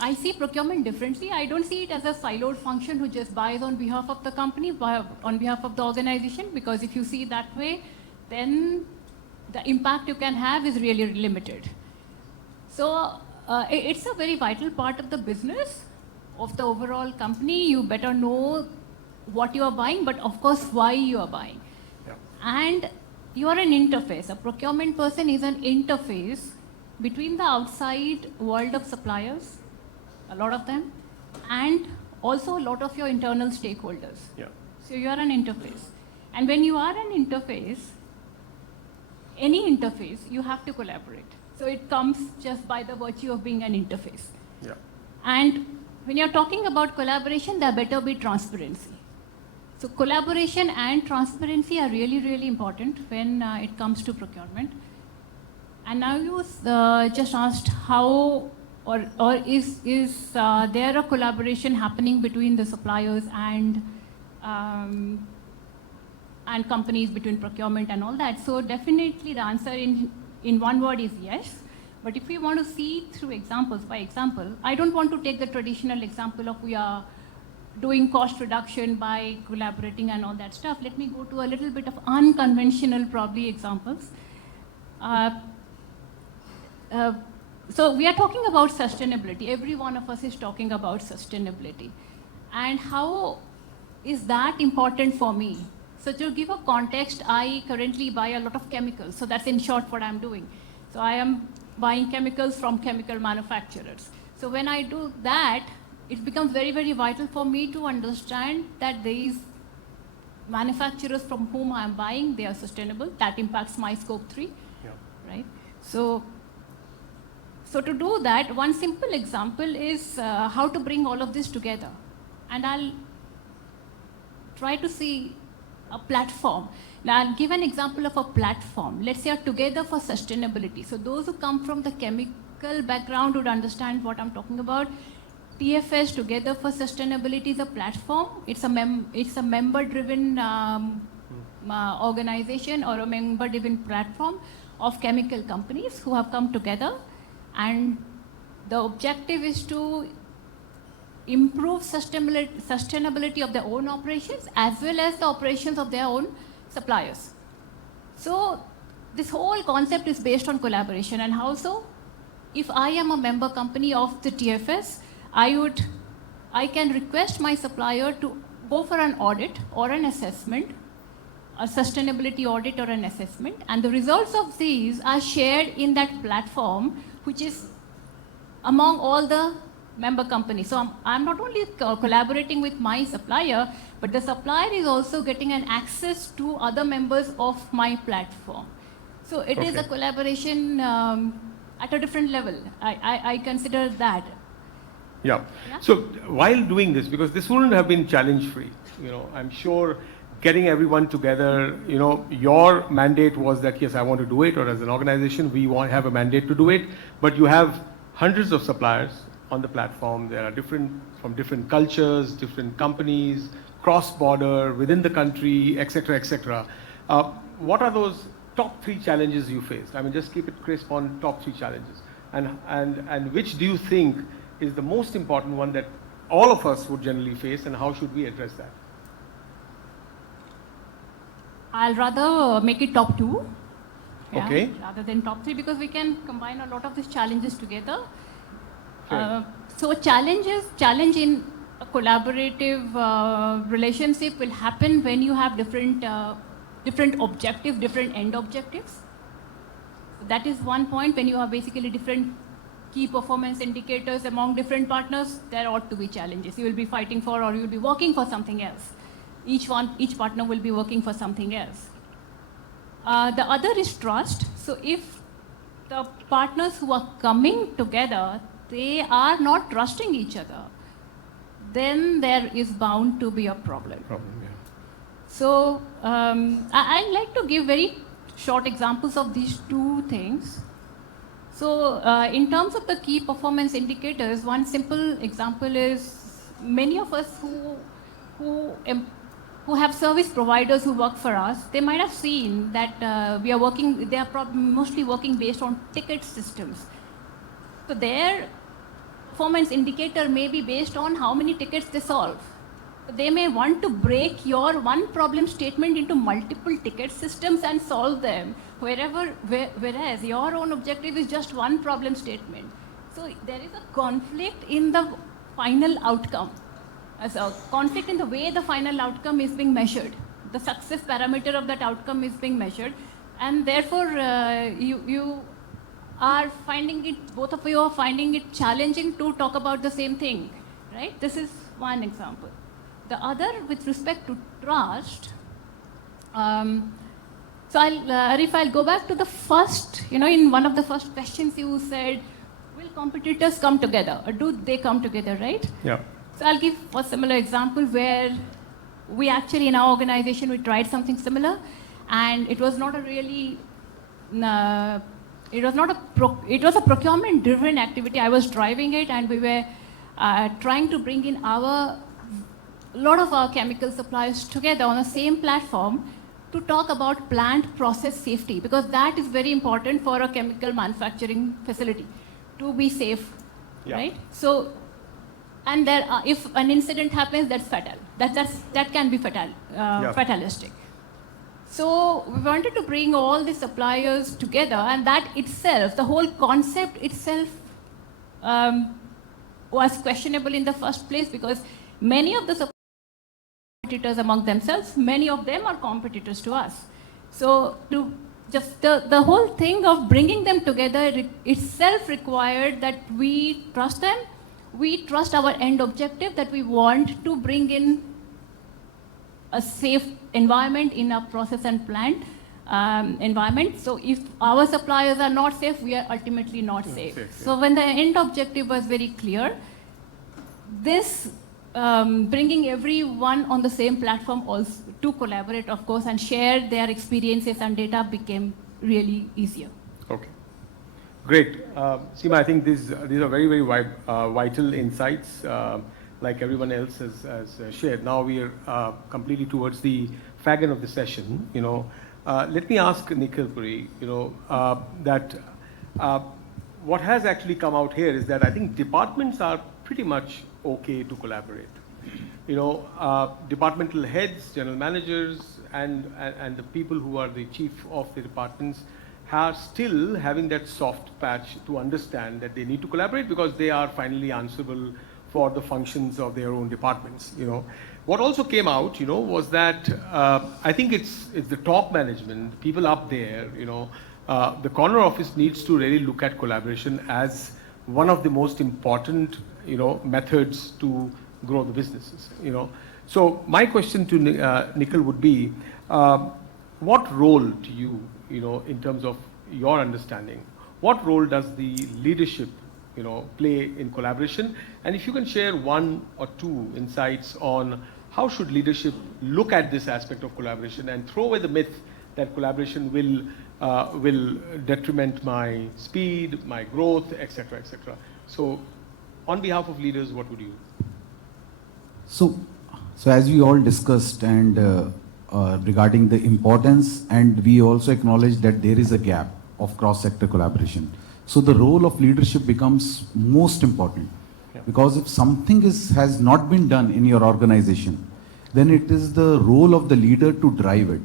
I see procurement differently. I don't see it as a siloed function who just buys on behalf of the company, on behalf of the organization, because if you see it that way, then the impact you can have is really limited. So it's a very vital part of the business of the overall company. You better know what you are buying, but of course why you are buying. Yeah. And you are an interface. A procurement person is an interface between the outside world of suppliers, a lot of them, and also a lot of your internal stakeholders. Yeah. So you are an interface. And when you are an interface, any interface, you have to collaborate. So it comes just by the virtue of being an interface. Yeah. And when you're talking about collaboration, there better be transparency. So collaboration and transparency are really, really important when it comes to procurement. And now you just asked how or is there a collaboration happening between the suppliers and companies, between procurement and all that? So definitely the answer in one word is yes. But if we want to see through examples, by example, I don't want to take the traditional example of we are doing cost reduction by collaborating and all that stuff. Let me go to a little bit of unconventional probably examples. So we are talking about sustainability. Every one of us is talking about sustainability. And how is that important for me? So to give a context, I currently buy a lot of chemicals. So that's in short what I'm doing. So I am buying chemicals from chemical manufacturers. So when I do that, it becomes very, very vital for me to understand that these manufacturers from whom I'm buying, they are sustainable. That impacts my scope 3, Yeah. right? So to do that, one simple example is how to bring all of this together. And I'll try to see a platform. Now, I'll give an example of a platform. Let's say Together for Sustainability. So those who come from the chemical background would understand what I'm talking about. TFS, Together for Sustainability, is a platform. It's a member-driven organization or a member-driven platform of chemical companies who have come together. And the objective is to improve sustainability of their own operations as well as the operations of their own suppliers. So this whole concept is based on collaboration. And how so? If I am a member company of the TFS, I can request my supplier to go for an audit or an assessment, a sustainability audit or an assessment, and the results of these are shared in that platform, which is among all the member companies. So I'm not only collaborating with my supplier, but the supplier is also getting an access to other members of my platform. So it is a collaboration at a different level. I consider that. Yeah. So while doing this, because this wouldn't have been challenge-free, I'm sure getting everyone together, your mandate was that, yes, I want to do it, or as an organization, we have a mandate to do it, but you have hundreds of suppliers on the platform. There are from different cultures, different companies, cross-border, within the country, etc., etc. What are those top 3 challenges you faced? I mean, just keep it crisp on top 3 challenges. And which do you think is the most important one that all of us would generally face, and how should we address that? I'll rather make it top 2. Okay. Rather than top 3, because we can combine a lot of these challenges together. Sure. So challenge in a collaborative relationship will happen when you have different objectives, different end objectives. That is one point. When you have basically different key performance indicators among different partners, there ought to be challenges. You will be fighting for, or you will be working for something else. Each partner will be working for something else. The other is trust. So if the partners who are coming together, they are not trusting each other, then there is bound to be a problem. So I like to give very short examples of these 2 things. So in terms of the key performance indicators, one simple example is many of us who have service providers who work for us, they might have seen that they are mostly working based on ticket systems. So their performance indicator may be based on how many tickets they solve. They may want to break your one problem statement into multiple ticket systems and solve them, whereas your own objective is just one problem statement. So there is a conflict in the final outcome. As a conflict in the way the final outcome is being measured. The success parameter of that outcome is being measured, and therefore you are finding it, both of you are finding it challenging to talk about the same thing, right? This is one example. The other, with respect to trust, so Arif, I'll go back to the first, in one of the first questions you said, will competitors come together, or do they come together, right? Yeah. So I'll give a similar example where we actually, in our organization, we tried something similar, and it was not a really, it was a procurement-driven activity. I was driving it, and we were trying to bring in a lot of our chemical suppliers together on the same platform to talk about plant process safety, because that is very important for a chemical manufacturing facility to be safe, right? So, and there, if an incident happens, that's fatal. That can be fatal, fatalistic. So we wanted to bring all the suppliers together, and that itself, the whole concept itself, was questionable in the first place, because many of the competitors among themselves, many of them are competitors to us. So to just the whole thing of bringing them together itself required that we trust them. We trust our end objective, that we want to bring in a safe environment in a process and plant environment. So if our suppliers are not safe, we are ultimately not safe. So when the end objective was very clear, this bringing everyone on the same platform also to collaborate, of course, and share their experiences and data became really easier. Okay. Great. Seema, I think these are very, very vital insights, like everyone else has shared. Now we are completely towards the fag end of the session. Let me ask Nikhil, Puri, that what has actually come out here is that I think departments are pretty much okay to collaborate. Departmental heads, general managers, and the people who are the chief of the departments are still having that soft patch to understand that they need to collaborate, because they are finally answerable for the functions of their own departments. What also came out, was that I think it's the top management, people up there, the corner office needs to really look at collaboration as one of the most important, methods to grow the businesses. So my question to Nikhil would be, what role do you, in terms of your understanding, what role does the leadership, play in collaboration? And if you can share one or two insights on how should leadership look at this aspect of collaboration and throw away the myth that collaboration will detriment my speed, my growth, etc., etc. So on behalf of leaders, what would you? So as we all discussed and regarding the importance, and we also acknowledge that there is a gap of cross-sector collaboration. So the role of leadership becomes most important. Because if something has not been done in your organization, then it is the role of the leader to drive it.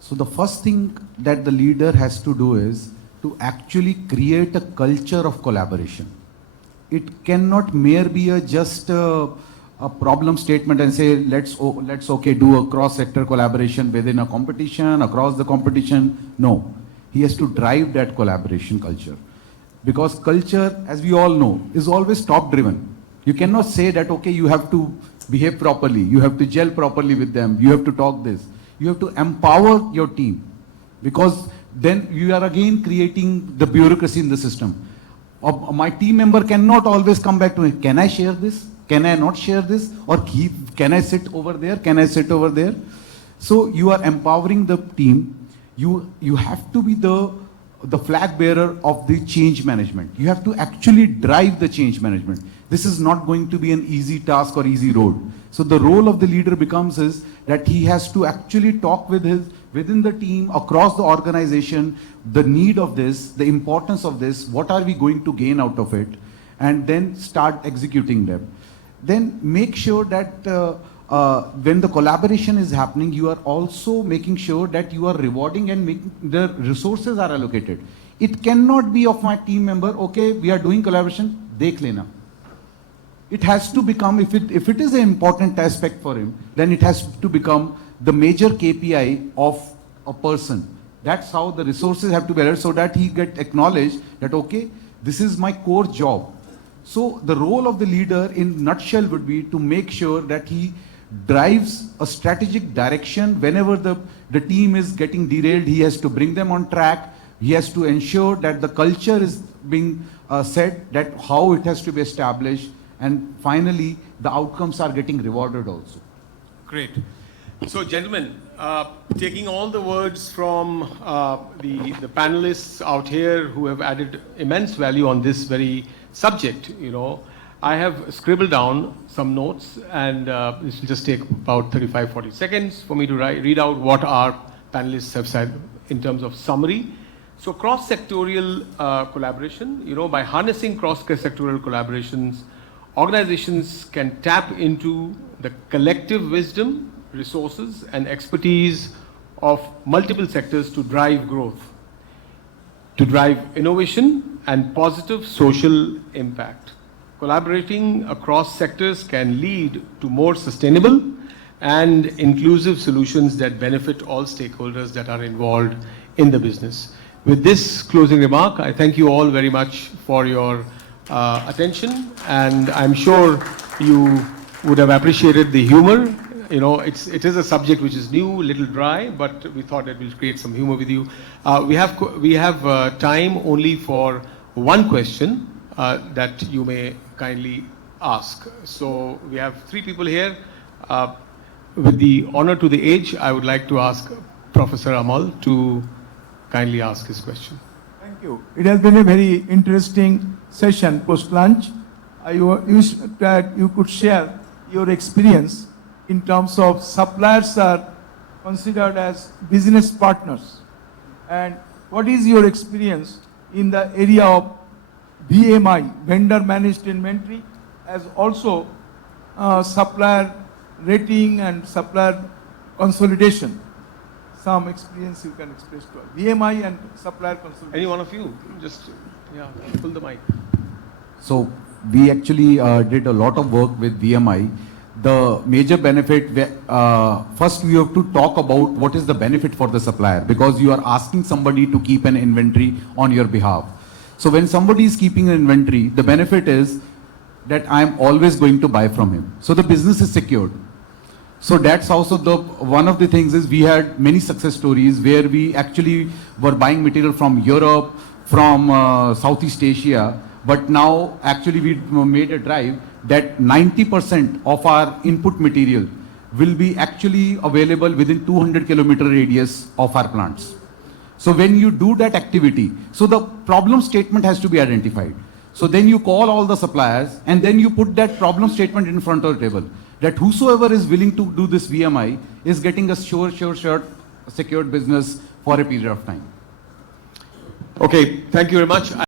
So the first thing that the leader has to do is to actually create a culture of collaboration. It cannot mere be just a problem statement and say, let's do a cross-sector collaboration within a competition, across the competition. No, he has to drive that collaboration culture. Because culture, as we all know, is always top-driven. You cannot say that, okay, you have to behave properly, you have to gel properly with them, you have to talk this. You have to empower your team. Because then you are again creating the bureaucracy in the system. My team member cannot always come back to me, can I share this? Can I not share this? Or can I sit over there? Can I sit over there? So you are empowering the team. You have to be the flag bearer of the change management. You have to actually drive the change management. This is not going to be an easy task or easy road. So the role of the leader becomes is that he has to actually talk within the team, across the organization, the need of this, the importance of this, what are we going to gain out of it, and then start executing them. Then make sure that when the collaboration is happening, you are also making sure that you are rewarding and making the resources are allocated. It cannot be of my team member, okay, we are doing collaboration, dekh lena. It has to become, if it is an important aspect for him, then it has to become the major KPI of a person. That's how the resources have to be allocated so that he get acknowledged that, okay, this is my core job. So the role of the leader in nutshell would be to make sure that he drives a strategic direction. Whenever the team is getting derailed, he has to bring them on track. He has to ensure that the culture is being set, that how it has to be established. And finally, the outcomes are getting rewarded also. Great. So, gentlemen, taking all the words from the panelists out here who have added immense value on this very subject, I have scribbled down some notes, and this will just take about 35-40 seconds for me to read out what our panelists have said in terms of summary. So, cross-sectorial collaboration, by harnessing cross-sectorial collaborations, organizations can tap into the collective wisdom, resources, and expertise of multiple sectors to drive growth, to drive innovation and positive social impact. Collaborating across sectors can lead to more sustainable and inclusive solutions that benefit all stakeholders that are involved in the business. With this closing remark, I thank you all very much for your attention, and I'm sure you would have appreciated the humor. It is a subject which is new, a little dry, but we thought that we'll create some humor with you. We have time only for one question that you may kindly ask. So we have 3 people here. With the honor to the age, I would like to ask Professor Amal to kindly ask his question. Thank you. It has been a very interesting session post-lunch. I wish that you could share your experience in terms of suppliers are considered as business partners. And what is your experience in the area of VMI, vendor managed inventory, as also supplier rating and supplier consolidation? Some experience you can express to us. VMI and supplier consolidation. Any one of you? Just, pull the mic. So we actually did a lot of work with VMI. The major benefit, first we have to talk about what is the benefit for the supplier, because you are asking somebody to keep an inventory on your behalf. So when somebody is keeping an inventory, the benefit is that I am always going to buy from him. So the business is secured. So that's also one of the things is we had many success stories where we actually were buying material from Europe, from Southeast Asia, but now actually we made a drive that 90% of our input material will be actually available within 200-kilometer radius of our plants. So when you do that activity, so the problem statement has to be identified. So then you call all the suppliers and then you put that problem statement in front of the table that whosoever is willing to do this VMI is getting a sure, secured business for a period of time. Okay, thank you very much.